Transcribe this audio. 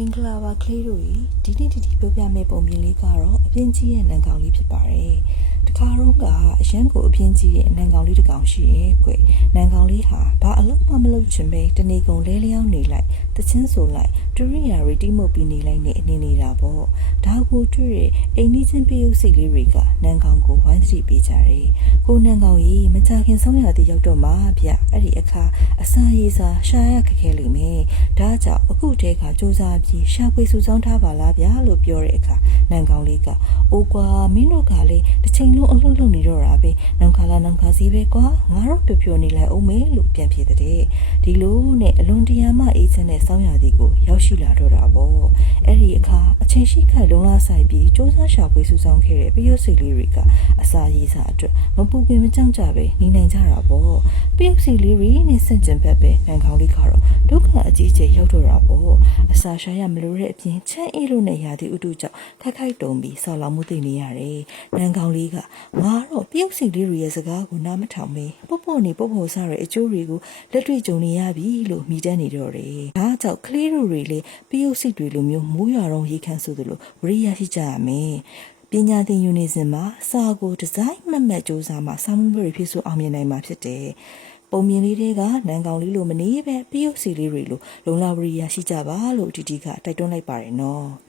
မင်္ဂလာပါကလေးတို့ရေဒီနေ့ပြောပြမယ့်ပုံပြင်လေးကတော့အပြင်းကြီးရဲ့နံကောင်လေးဖြစ်ပါတယ်တခါတော့ကအရန်ကိုအပြင်းကြီးရဲ့နံကောင်လေးတစ်ကောင်ရှိရဲ့ကွနံကောင်လေးဟာဘာအလုပ်မှမလုပ်ချင်ပဲတနေကုန်လဲလျောင်းနေလိုက်တချင်းဆိုလိုက်တူရိယာရီတိမုတ်ပြီးနေလိုက်နေအနေနေတာပေါ့ဒါကိုတွေ့ရအိမ်ကြီးချင်းပြုတ်စိတ်လေးတွေကနံကောင်ကိုဝိုင်းသတိပေးကြတယ်ကိုနံကောင်ကြီးမကြခင်ဆုံးရတဲ့ရောက်တော့မှဗျအဲ့ဒီအခါအစာရေးစာရှာရခက်ခဲလိမ့်မယ်ဒါကြောင့်အခုတည်းကစူးစမ်းပြီးရှာဖွေစုဆောင်းထားပါလားဗျာလို့ပြောတဲ့အခါနံကောင်လေးကအိုးကွာမင်းတို့ကလေတစ်ချိန်လုံးအလုပ်လုပ်နေတော့တာပဲနောင်ခါလာနောင်ခါစီပဲကွာငါတို့ပျော်နေလိုက်အောင်မေလို့ပြန်ဖြေတဲ့ဒီလိုနဲ့အလွန်တရာမှအေးချမ်းတဲ့စောင်းရသည်ကိုရောက်ရှိလာတော့တာပေါ့အဲ့ဒီအခါအချိန်ရှိခိုင်လုံးလားဆိုင်ပြီးစူးစမ်းရှာဖွေစုဆောင်းခဲ့တဲ့ပျော်စိတ်လေးတွေကအစာရေးစာအတွက်မပူပင်မကြောက်ကြပဲနေနိုင်ကြတာပေါ့ပျော်စိတ်လေးတွေနဲ့ဆန့်ကျင်ဘက်ပဲနံကောင်လေးကတော့ဒုက္ခအကြီးကျယ်ရောက်တော့တာပေါ့အစာရှာရမလို့တဲ့အပြင်ချမ်းအေးလို့နဲ့ရာသီဥတုကြောင့်ခိုက်တုံပြီးဆော်လောင်မှုသိနေရတယ်နံကောင်လေးကငါတော့ပျော်စိတ်လေးတွေရဲ့စကားကိုနားမထောင်မေပေါ့နေပေါ့စားတဲ့အကျိုးတွေကိုလက်တွေ့ကြုံနေရပြီလို့မိတမ်းနေတော့တယ်ဒါကြောင့်ကလေးတို့တွေလေပျော်စိတ်တွေလိုမျိုးမိုးရွာတော့ရေခမ်းဆိုသလိုဝရိယရှိကြရမယ်ပညာသင်ယူနေစဉ်မှာစာကိုဒီဇိုင်းမှတ်စူးစမ်းမှစာမှုတွေဖြစ်ဆိုအောင်မြင်နိုင်မှာဖြစ်တယ်ပုံမြင်လေးတွေကနံကောင်လေးလိုမနေပဲပျော်စီလေးတွေလိုလုံလဝရိယရှိကြပါလို့တီတီကတိုက်တွန်းလိုက်ပါတယ်နော်